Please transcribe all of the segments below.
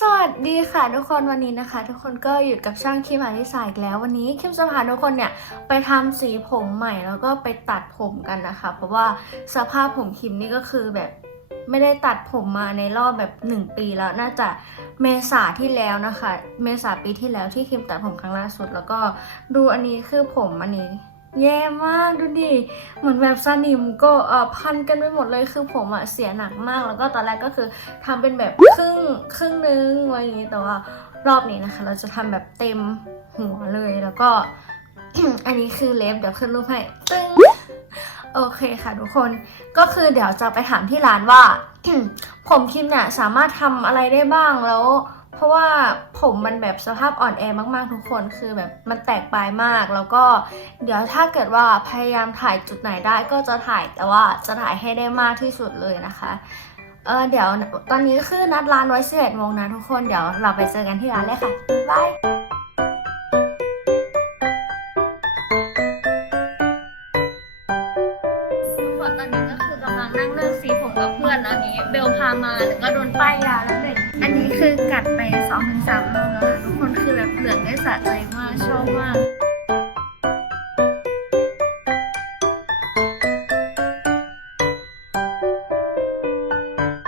สวัสดีค่ะทุกคนวันนี้นะคะ ทุกคนก็อยู่กับช่างคิมอาริสาอีกแล้ววันนี้คิมจะพาทุกคนเนี่ยไปทำสีผมใหม่แล้วก็ไปตัดผมกันนะคะ เพราะว่าสภาพผมคิมนี่ก็คือแบบไม่ได้ตัดผมมาในรอบแบบหนึ่งปีแล้วน่าจะเมษาที่แล้วนะคะ เมษาปีที่แล้วที่คิมตัดผมครั้งล่าสุด แล้วก็ดูอันนี้คือผมอันนี้ แย่มากดูดิ เหมือนแบบสนิมก็เอ่อพันกันไปหมดเลยคือผมอะเสียหนักมาก แล้วก็ตอนแรกก็คือทำเป็นแบบครึ่งครึ่งนึงไว้อย่างนี้แต่ว่ารอบนี้นะคะ เราจะทำแบบเต็มหัวเลยแล้วก็ อันนี้คือเล็บเดี๋ยวขึ้นรูปให้ตึ้งโอเคค่ะทุกคนก็คือเดี๋ยวจะไปถามที่ร้านว่า ผมคิมเนี่ยสามารถทำอะไรได้บ้างแล้ว เพราะว่าผมมันแบบสภาพอ่อนแอมากๆทุกคนคือแบบมันแตกปลายมาก แล้วก็เดี๋ยวถ้าเกิดว่าพยายามถ่ายจุดไหนได้ก็จะถ่ายแต่ว่าจะถ่ายให้ได้มากที่สุดเลยนะคะเออเดี๋ยวตอนนี้คือนัดร้านไว้สิบเอ็ดโมงนะทุกคนเดี๋ยวเราไปเจอกันที่ร้านเลยค่ะบาย นี้ก็คือกำลังนั่งเลือกสีผมกับเพื่อนอันนี้ เบลพามาแล้วก็โดนป้ายยาแล้วเลยอันนี้คือกัดไปสองถึงสามรอบแล้วนะทุกคนคือแบบเหลืองได้สะใจมากชอบมาก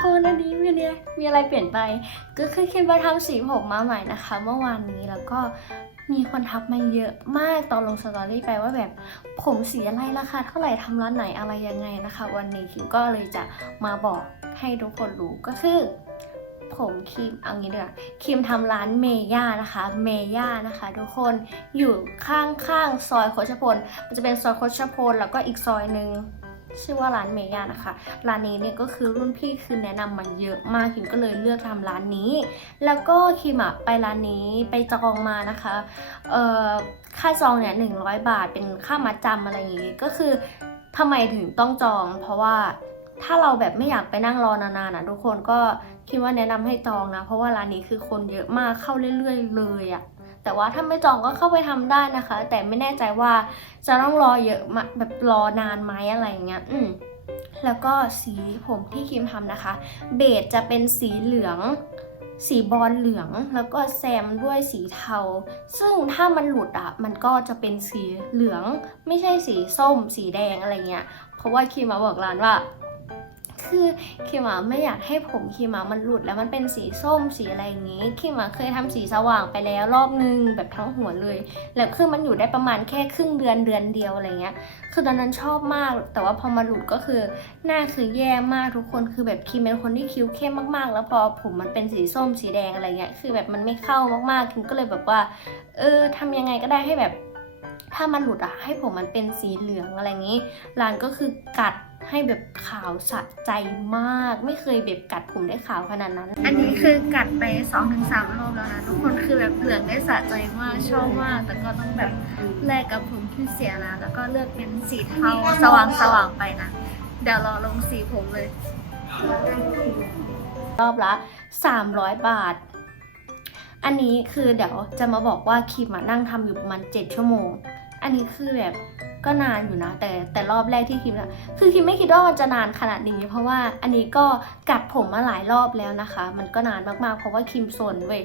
โอ้นันนี้มีเนี่ยมีอะไรเปลี่ยนไป ก็คือคิดว่าทำสีผมมาใหม่นะคะ เมื่อวานนี้แล้วก็ มีคนทักมาเยอะมากตอนลงสตอรี่ไปว่าแบบผมสีอะไรราคาเท่าไหร่ทำร้านไหนอะไรยังไงนะคะ วันนี้คิมก็เลยจะมาบอกให้ทุกคนรู้ก็คือผมคิมเอางี้เดียวคิมทำร้านเมย่านะคะ เมย่านะคะ ทุกคนอยู่ข้างๆซอยโคชพล มันจะเป็นซอยโคชพลแล้วก็อีกซอยหนึ่ง ชื่อว่าร้านเมย่านะคะ ร้านนี้เนี่ยก็คือรุ่นพี่คือแนะนำมาเยอะมากคิมก็เลยเลือกทำร้านนี้ แล้วก็คิมอะไปร้านนี้ไปจองมานะคะเอ่อค่าจองเนี่ยหนึ่งร้อยบาทเป็นค่ามัดจำอะไรอย่างงี้ก็คือทำไมถึงต้องจอง เพราะว่าถ้าเราแบบไม่อยากไปนั่งรอนานๆนะทุกคนก็คิดว่าแนะนำให้จองนะ เพราะว่าร้านนี้คือคนเยอะมากเข้าเรื่อยๆเลยอะ แต่ว่าถ้าไม่จองก็เข้าไปทำได้นะคะ แต่ไม่แน่ใจว่าจะต้องรอเยอะมาแบบรอนานไหมอะไรอย่างเงี้ยอืมแล้วก็สีผมที่คิมทำนะคะ เบสจะเป็นสีเหลือง สีบอลเหลือง แล้วก็แซมด้วยสีเทา ซึ่งถ้ามันหลุดอะมันก็จะเป็นสีเหลือง ไม่ใช่สีส้ม สีแดงอะไรเงี้ย เพราะว่าคิมมาบอกร้านว่า คือคิมอะไม่อยากให้ผมคิมอะมันหลุดแล้วมันเป็นสีส้มสีอะไรอย่างงี้คิมอะเคยทำสีสว่างไปแล้วรอบนึงแบบทั้งหัวเลย แล้วคือมันอยู่ได้ประมาณแค่ครึ่งเดือนเดือนเดียวอะไรเงี้ย คือตอนนั้นชอบมาก แต่ว่าพอมาหลุดก็คือหน้าคือแย่มากทุกคนคือแบบคิมเป็นคนที่คิ้วเข้มมากๆ แล้วพอผมมันเป็นสีส้มสีแดงอะไรเงี้ยคือแบบมันไม่เข้ามากๆคิมก็เลยแบบว่า เออทำยังไงก็ได้ให้แบบถ้ามันหลุดอะให้ผมมันเป็นสีเหลืองอะไรอย่างนี้ ร้านก็คือกัด ให้แบบขาวสะใจมาก ไม่เคยแบบกัดผมได้ขาวขนาดนั้น อันนี้คือกัดไป2อถึงสรอบแล้วนะทุกคนคือแบบเหลืองได้สะใจมากชอบมาก แต่ก็ต้องแบบแลกกับผมที่เสียนะแล้วก็เลือกเป็นสีเทาสว่างสว่างๆไปนะเดี๋ยวรอลงสีผมเลย รอบละ 300 บาท อันนี้คือเดี๋ยวจะมาบอกว่าคิมอะนั่งทำอยู่ประมาณ 7 ชั่วโมง อันนี้คือแบบ ก็นานอยู่นะ แต่แต่รอบแรกที่คิมนะคือคิมไม่คิดว่ามันจะนานขนาดนี้ เพราะว่าอันนี้ก็กัดผมมาหลายรอบแล้วนะคะ มันก็นานมากๆ เพราะว่าคิมโซนเว้ย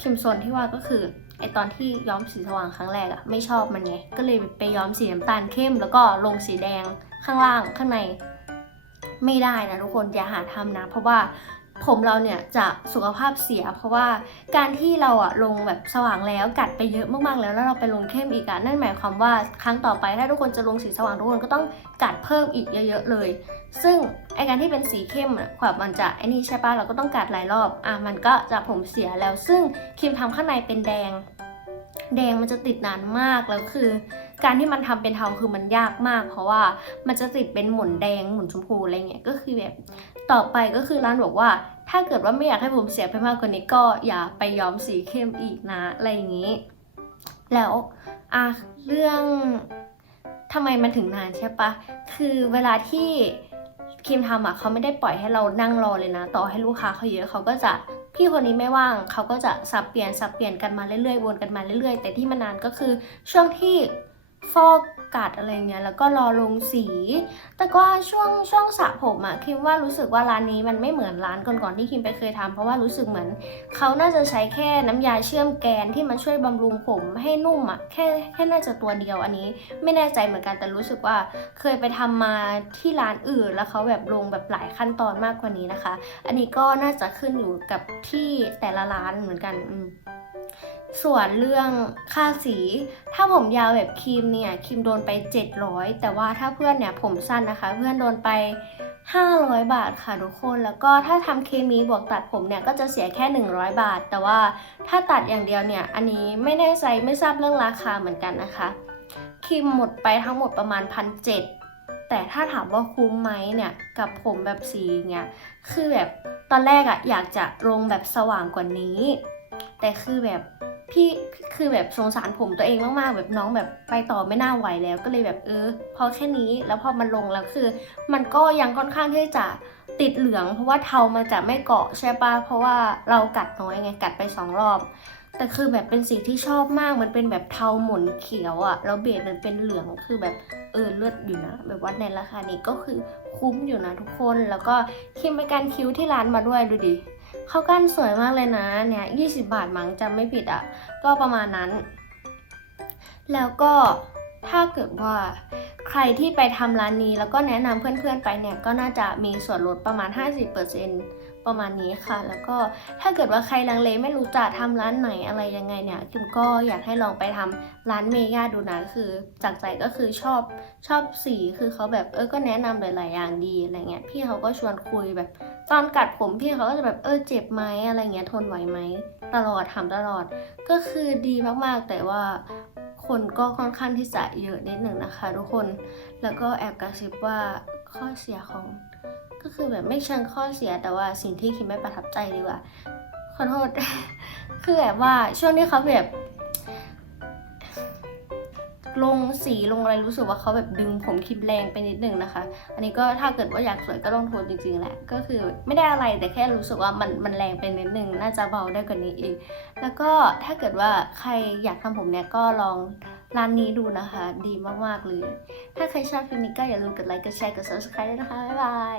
คิมโซนที่ว่าก็คือไอตอนที่ย้อมสีสว่างครั้งแรกอะไม่ชอบมันไงก็เลยไปย้อมสีน้ำตาลเข้ม แล้วก็ลงสีแดงข้างล่างข้างใน ไม่ได้นะทุกคนอย่าหาทำนะ เพราะว่า ผมเราเนี่ยจะสุขภาพเสีย เพราะว่าการที่เราอะลงแบบสว่างแล้วกัดไปเยอะมากๆแล้วแล้วเราไปลงเข้มอีกอะนั่นหมายความว่าครั้งต่อไปถ้าทุกคนจะลงสีสว่างทุกคนก็ต้องกัดเพิ่มอีกเยอะ ๆ เลย ซึ่งไอการที่เป็นสีเข้มอะกว่ามันจะไอ้นี่ใช่ปะเราก็ต้องกัดหลายรอบอะมันก็จะผมเสียแล้วซึ่งครีมทำข้างในเป็นแดง แดงมันจะติดนานมากแล้วคือ การที่มันทำเป็นเทาคือมันยากมาก เพราะว่ามันจะติดเป็นหมุนแดงหมุนชมพูอะไรเงี้ยก็คือแบบต่อไปก็คือร้านบอกว่า ถ้าเกิดว่าไม่อยากให้ผมเสียไปมากกว่านี้ก็อย่าไปย้อมสีเข้มอีกนะอะไรอย่างนี้ แล้วอะเรื่องทำไมมันถึงนานใช่ปะคือเวลาที่ครีมทำอะเขาไม่ได้ปล่อยให้เรานั่งรอเลยนะ ต่อให้ลูกค้าเขาเยอะเขาก็จะ พี่คนนี้ไม่ว่างเขาก็จะสับเปลี่ยนสับเปลี่ยนกันมาเรื่อยๆวนกันมาเรื่อยๆ แต่ที่มันนานก็คือช่วงที่ฟอก กัดอะไรเงี้ยแล้วก็รอลงสี แต่ก็ช่วงช่วงสระผมอะคิมว่ารู้สึกว่าร้านนี้มันไม่เหมือนร้านก่อนๆที่คิมไปเคยทำเพราะว่ารู้สึกเหมือนเขาน่าจะใช้แค่น้ำยาเชื่อมแกนที่มันช่วยบำรุงผมให้นุ่มอะแค่แค่น่าจะตัวเดียวอันนี้ ไม่แน่ใจเหมือนกันแต่รู้สึกว่าเคยไปทำมาที่ร้านอื่น แล้วเขาแบบลงแบบหลายขั้นตอนมากกว่านี้นะคะ อันนี้ก็น่าจะขึ้นอยู่กับที่แต่ละร้านเหมือนกันอืม ส่วนเรื่องค่าสี ถ้าผมยาวแบบครีมเนี่ยครีมโดนไป 700 แต่ว่าถ้าเพื่อนเนี่ยผมสั้นนะคะ เพื่อนโดนไป 500 บาทค่ะทุกคน แล้วก็ถ้าทำเคมีบวกตัดผมเนี่ยก็จะเสียแค่ 100 บาท แต่ว่าถ้าตัดอย่างเดียวเนี่ย อันนี้ไม่แน่ใจไม่ทราบเรื่องราคาเหมือนกันนะคะครีมหมดไปทั้งหมดประมาณพันเแต่ถ้าถามว่าคุ้มไหมเนี่ยกับผมแบบสีเงี้ยคือแบบตอนแรกอะอยากจะลงแบบสว่างกว่านี้ แต่คือแบบ พี่คือแบบสงสารผมตัวเองมากๆ แบบน้องแบบไปต่อไม่น่าไหวแล้ว ก็เลยแบบเออ พอแค่นี้แล้วพอมันลงแล้วคือ มันก็ยังค่อนข้างที่จะติดเหลือง เพราะว่าเทามันจะไม่เกาะใช่ปะเพราะว่าเรากัดน้อยไงกัดไปสองรอบ แต่คือแบบเป็นสีที่ชอบมากมันเป็นแบบเทาหมุนเขียวอะ่ะแล้วเบสมันเป็นเหลืองคือแบบเออเลือดอยู่นะแบบว่าในราคานี้ก็คือคุ้มอยู่นะทุกคนแล้วก็คิมไปกันคิ้วที่ร้านมาด้วยดูดิ เขากั้นสวยมากเลยนะ เนี่ย20บาทมั้งจำไม่ผิดอะ่ะ ก็ประมาณนั้น แล้วก็ถ้าเกิดว่าใครที่ไปทำร้านนี้แล้วก็แนะนำเพื่อนๆไปเนี่ย ก็น่าจะมีส่วนลดประมาณ 50% ประมาณนี้ค่ะ แล้วก็ถ้าเกิดว่าใครลังเลไม่รู้จะทำร้านไหนอะไรยังไงเนี่ยคิมก็อยากให้ลองไปทำร้านเมย่าดูนะคือจากใจก็คือชอบชอบสีคือเขาแบบเออก็แนะนำหลาย ๆ อย่างดีอะไรเงี้ยพี่เขาก็ชวนคุยแบบ ตอนกัดผมพี่เขาก็จะแบบเออเจ็บไหมอะไรเงี้ยทนไหวไหมตลอดถามตลอด ก็คือดีมากๆแต่ว่าคนก็ค่อนข้างที่จะเยอะนิดหนึ่งนะคะ ทุกคน แล้วก็แอบกระซิบว่าข้อเสียของ ก็คือแบบไม่เชิงข้อเสียแต่ว่าสิ่งที่คิดไม่ประทับใจดีกว่าขอโทษ คือแบบว่าช่วงที่เขาแบบ ลงสีลงอะไรรู้สึกว่าเขาแบบดึงผมคิดแรงไปนิดนึงนะคะ อันนี้ก็ถ้าเกิดว่าอยากสวยก็ต้องทนจริงๆแหละ ก็คือไม่ได้อะไรแต่แค่รู้สึกว่ามันมันแรงไปนิดนึงน่าจะเบาได้กว่านี้เองแล้วก็ถ้าเกิดว่าใครอยากทำผมเนี่ยก็ลองร้านนี้ดูนะคะ ดีมากๆเลย ถ้าใครชอบคลิปนี้ก็อย่าลืมกดไลค์ กดแชร์ กด subscribe ด้วยนะคะ บ๊ายบาย